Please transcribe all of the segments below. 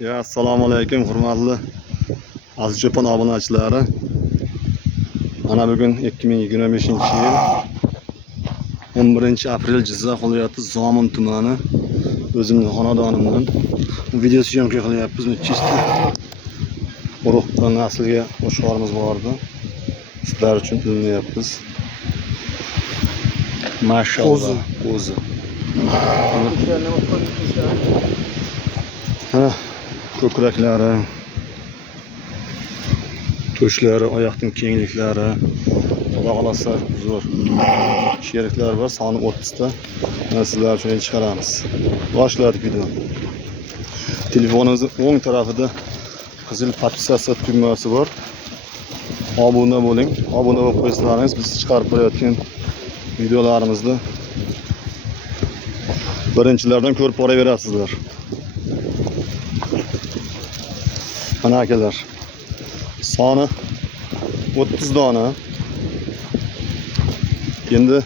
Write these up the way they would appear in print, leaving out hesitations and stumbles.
Ya assalomu alaykum hurmatli Aziz Cho'pon obunachilari. Mana bugun 2025-yil 11-aprel Jizzax viloyati Zomin tumani o'zimning xonadonimdan video syomka qilyapmiz. Chista urug'dan naslga qo'shqorimiz bordi. Sizlar uchun ilinyapmiz. Mashallah. Qo'zi. Ha, ko'kraklari, to'shlari, oyoqning kengliklari, xudo xolasa zo'r sheriklar bor, soni 30 ta. Mana sizlar uchun chiqaramiz. Boshladik videoni. Telefonimizning o'ng tarafida qizil podpisatsiya tugmasi bor. Obuna bo'ling. Obuna bo'lib qo'ysalaringiz biz chiqarib borayotgan videolarimizni birinchilardan ko'rib boraverasizlar. Mana akalar, soni 30 dona. Endi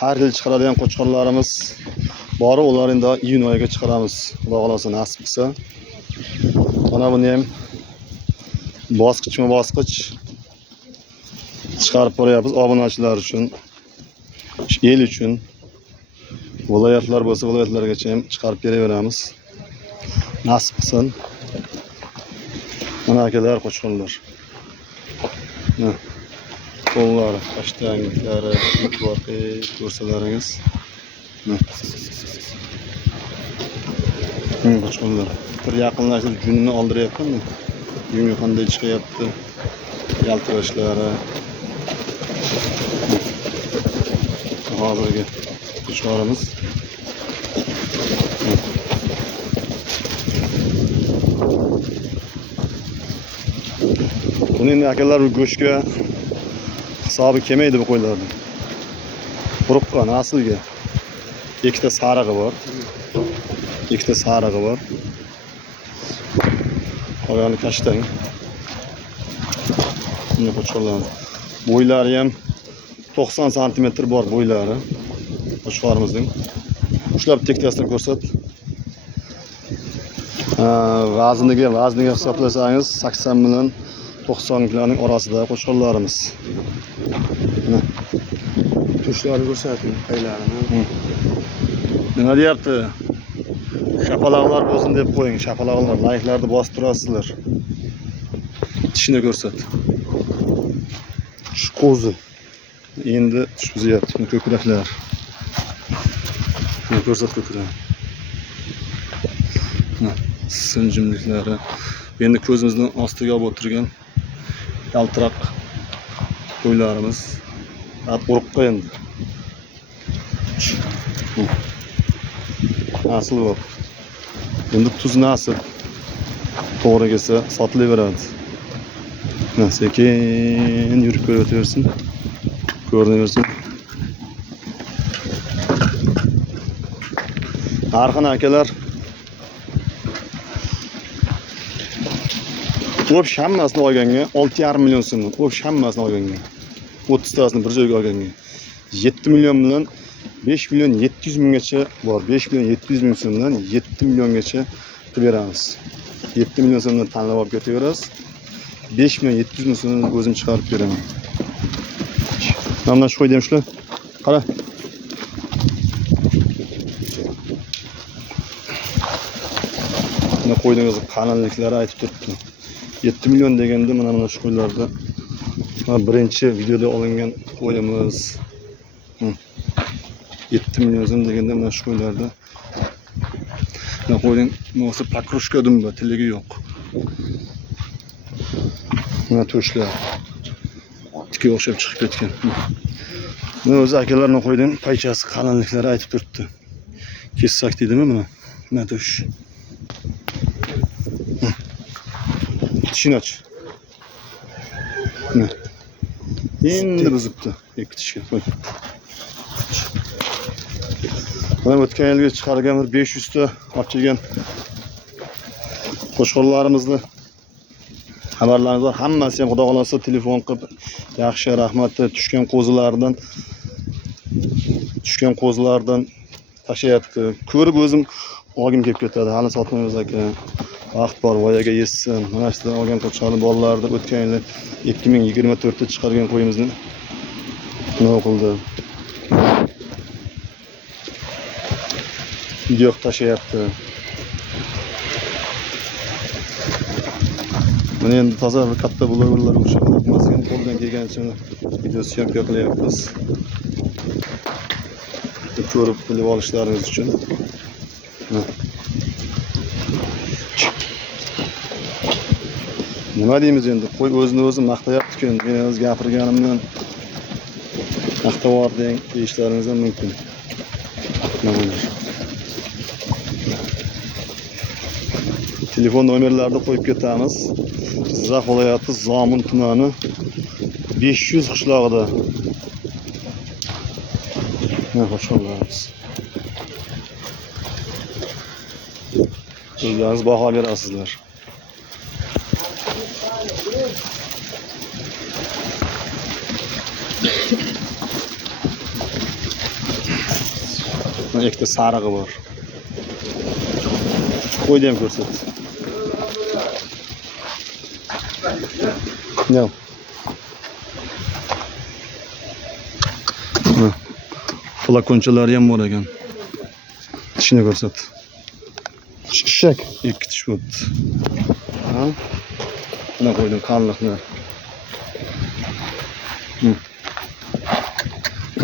har yil chiqaradigan qo'chqorlarimiz bor, ular endi iyun oyiga chiqaramiz. Xudo xolasa nasib qilsa. Mana buni ham bosqichma-bosqich chiqarib boryapmiz obunachilar uchun, el uchun. Viloyatlar bo'lsa, viloyatlargacha ham chiqarib beraveramiz. Nasib qilsin. Mana akalar, qo'chqorlar. Qo'llari, qashtangliklari, voqe ko'rsalaringiz. Qo'chqorlar. Bir yaqinlashtirib junni oldiryapman. Junni qanday chiqyapti? Yaltirashlari. Hozirgi qo'chqorimiz. Buning akalar bu go'shtga hisobi kelmaydi bu qo'ylarni. Quruqqa, naslga. Ikkita sarig'i bor. Ikkita sarig'i bor. Qolgani kashtang. Buni qo'chqorlar. Bo'ylari ham 90 cm bor bo'ylari. Qo'chqorimizning. Ushlab tektasini ko'rsat. Vazniga hisoblasangiz 80 bilan 90 kiloning orasida qo'chqorlarimiz. Tushlarini ko'rsating, qaylarini. Nima deyapti? Shapaloqlar bo'lsin deb qo'ying. Shapaloqlar, like'larni bosib turasizlar. Tishini ko'rsat. Shu qo'zi. Endi tish buzyapti. Ko'kraklar. Buni ko'rsat ko'krak. Sinjimliklari. Endi ko'zimizning ostiga olib o'tirgan yaltiroq qo'ylarimiz. Urug'qa endi. Nasl bor. Endi tuz nasib. To'g'ri kelsa sotilaveradi. Sekin yurib ko'raversin. Ko'rinaversin. Narxini akalar o'pish hammasini olganga 6,5 million so'm. O'pish hammasini olganga 30 tasini bir joyga olganga 7 million bilan 5 million 700 minggacha bor. 5 million 700 ming so'mdan 7 milliongacha qilib beramiz. 7 million so'mdan tanlab olib ketaverasiz. 5 million 700 ming so'mdan o'zim chiqarib beraman. Mana shu qo'ydim shular. Qara. Mana qo'ydiğiniz qalinliklari aytib turibdi. 7 million deganda mana shu qo'ylarda birinchi videoda olingan qo'yimiz. 7 million so'm deganda mana shu qo'ylarda mana qo'yning mo'si pakrushka dumba, tiligi yo'q. Mana to'shlar tikka o'xshab chiqib ketgan. Mana o'zi akalarning qo'ydan paychasi qalinliklari aytib turibdi. Kessak deydimi mana? Mana to'sh. Tishini och. Endi buzibdi. Ikki tishga qo'y. Mana o'tgan yilga chiqargan bir 500 ta olib kelgan qo'chqorlarimizni xabarlarimiz bor. Hammasi ham xudo xolasa telefon qilib yaxshi rahmat tushgan qo'zilardan tashlayapti. Ko'rib o'zim olgim kelib ketadi. Hali sotmaymiz aka. vaqt bor voyaga yetsin. Mana shulardan olgan qo'chqorni bolalarni o'tgan yil 2024 da chiqargan qo'yimizni nima qildi? Video tashlayapti. Mana endi toza bir katta blogerlar o'sha qilmasgan qo'ldan kelgancha video syomka qilyapmiz. Ko'rib bilib olishlaringiz uchun. Nima deymiz endi? Qo'y o'zini o'zi maqtayapti-ku. Men o'z gapirganimdan maqtavor deyishlaringiz ham mumkin. Telefon nomerlarini qo'yib ketamiz. Jizzax viloyati Zomin tumani 500 qishlog'ida. Xo'sh o'zlaringiz baho berasizlar. Mana ikkita sarig'i bor. Qo'yni ham ko'rsat. Ne? Flakonchalar ham bor ekan. Tishini ko'rsat. Shishak. Ikki tish bo'pti. Ha? Mana qo'ydim qanliqlar.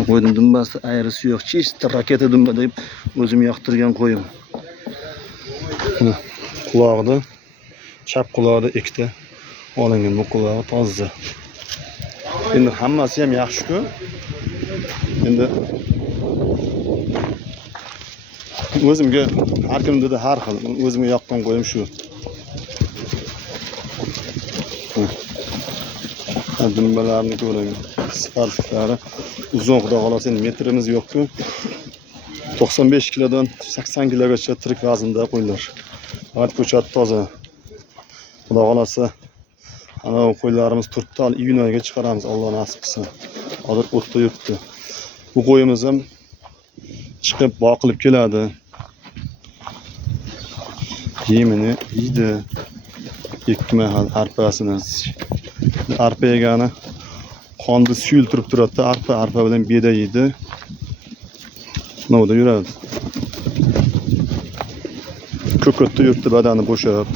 Qo'ydim dumbasi ayrisi yo'q. Chista raketa dumba deb o'zim yoqtirgan qo'yim. Mana qulog'ida, chap qulog'ida ikkita olingan, bu qulog'i toza. Endi hammasi ham yaxshi-ku. Endi o'zimga har kim dedi har xil. O'zimga yoqqan qo'yim shu. Dumbalarni ko'ring. Sifarliklari uzun, xudo xolasa metrimiz yo'q-ku. 95 kilodan 80 kilogacha tirik vaznda qo'ylar. Faqat ko'chat toza. Xudo xolasa ana qo'ylarimiz 4 tal iyun oyiga chiqaramiz, Alloh nasib qilsa. Hozir o'tda yuribdi. Bu qo'yimiz ham chiqib boqilib keladi. Yemini yeydi. 2 mahal arpasini. Arpa yegani qonni suyultirib turadi. Arpa bilan beda yeydi. Navda yuradi. Ko'kotda yuribdi, badani bo'shab.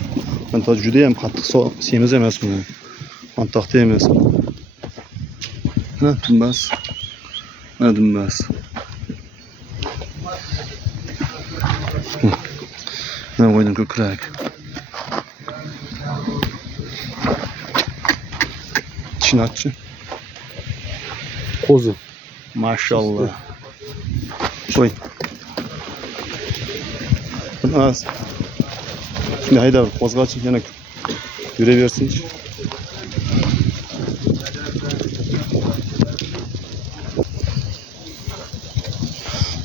Mana juda ham qattiq semiz emas buni. Mantoqda emas. Mana dumbas. Mana dumbas. Mana qo'ydim ko'krak. Chinatchi. Qo'zi. Maşallah. Qo'y. Bas. Şimdi hayda qo'zg'achi yana yuraversin-chi.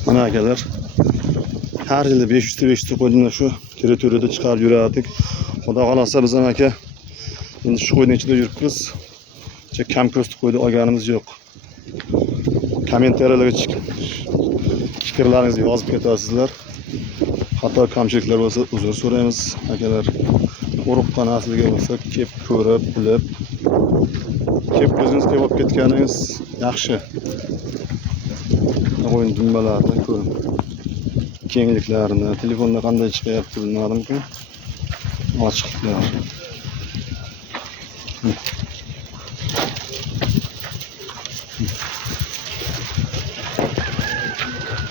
Mana akalar, har yili 500 qo'ydan shu territoriyada chiqarib yuradik. Xudo xolasa biz ham aka endi shu qo'yning ichida yuribmiz. Kam ko'st qo'ydi olganimiz yo'q. Kommentariyalarga fikrlaringizni yozib ketasizlar. Xato kamchiliklar bo'lsa uzr so'raymiz akalar. Qo'rqqan asliga bo'lsa kelib ko'rib, bilib, kelib ko'zingizga olib ketganingiz yaxshi. Qo'ying dumbalarni ko'ring. Kengliklarini, telefonda qanday chiqyapti bilmadim-ku. Ochiqlar.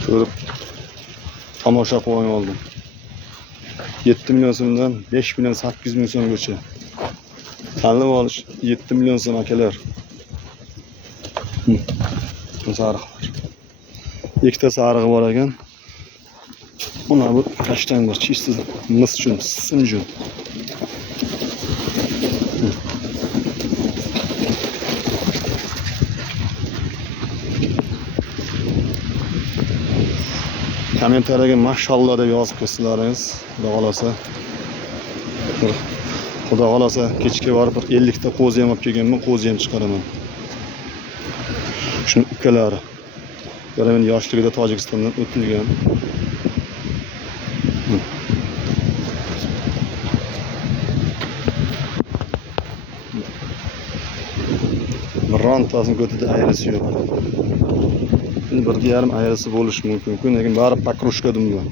Ko'rib tomosha qilib oldim. 7 million so'mdan 5 million 800 ming so'mgacha. Tanlab olish 7 million so'm akalar. Sariqlar. Ikkita sarig'i bor ekan. Buna bu kashtan bor, chista mis uchun, sim uchun. Kommentariyaga mashallah deb yozib qo'ysalaringiz, xudo xolasa. Xudo xolasa kechga borib 50 ta qo'zi ham olib kelganman, qo'zi ham chiqaraman. Shuni ukalari. Yaraman yoshligida Tojikistondan o'tilgan. birontasini ko'tida ayrisi yo'q. Endi 1.5 ayrisi bo'lishi mumkin, lekin bari pakrushka dumlar.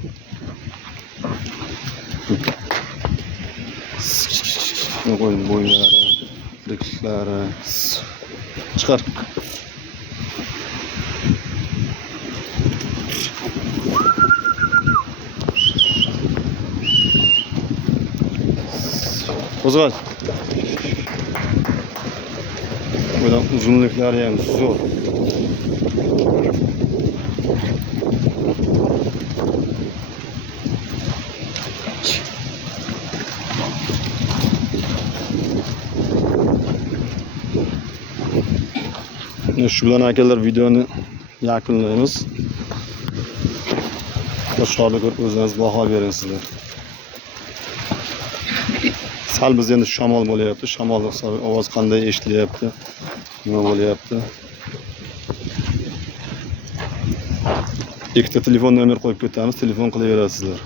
Qo'y bo'ylari, tiriklari. Chiqar. Qo'zg'al. Bundan uzunliklari ham zo'r. Shu bilan akalar videoni yakunlaymiz. Qo'shqorni ko'rib o'zingiz baho beringsizlar. Sal biz endi shamol bo'layapti. Shamol hisobi ovoz qanday eshitilyapti? Nima bo'layapti? Ikkita telefon nomer qo'yib ketamiz, telefon qilaverasizlar.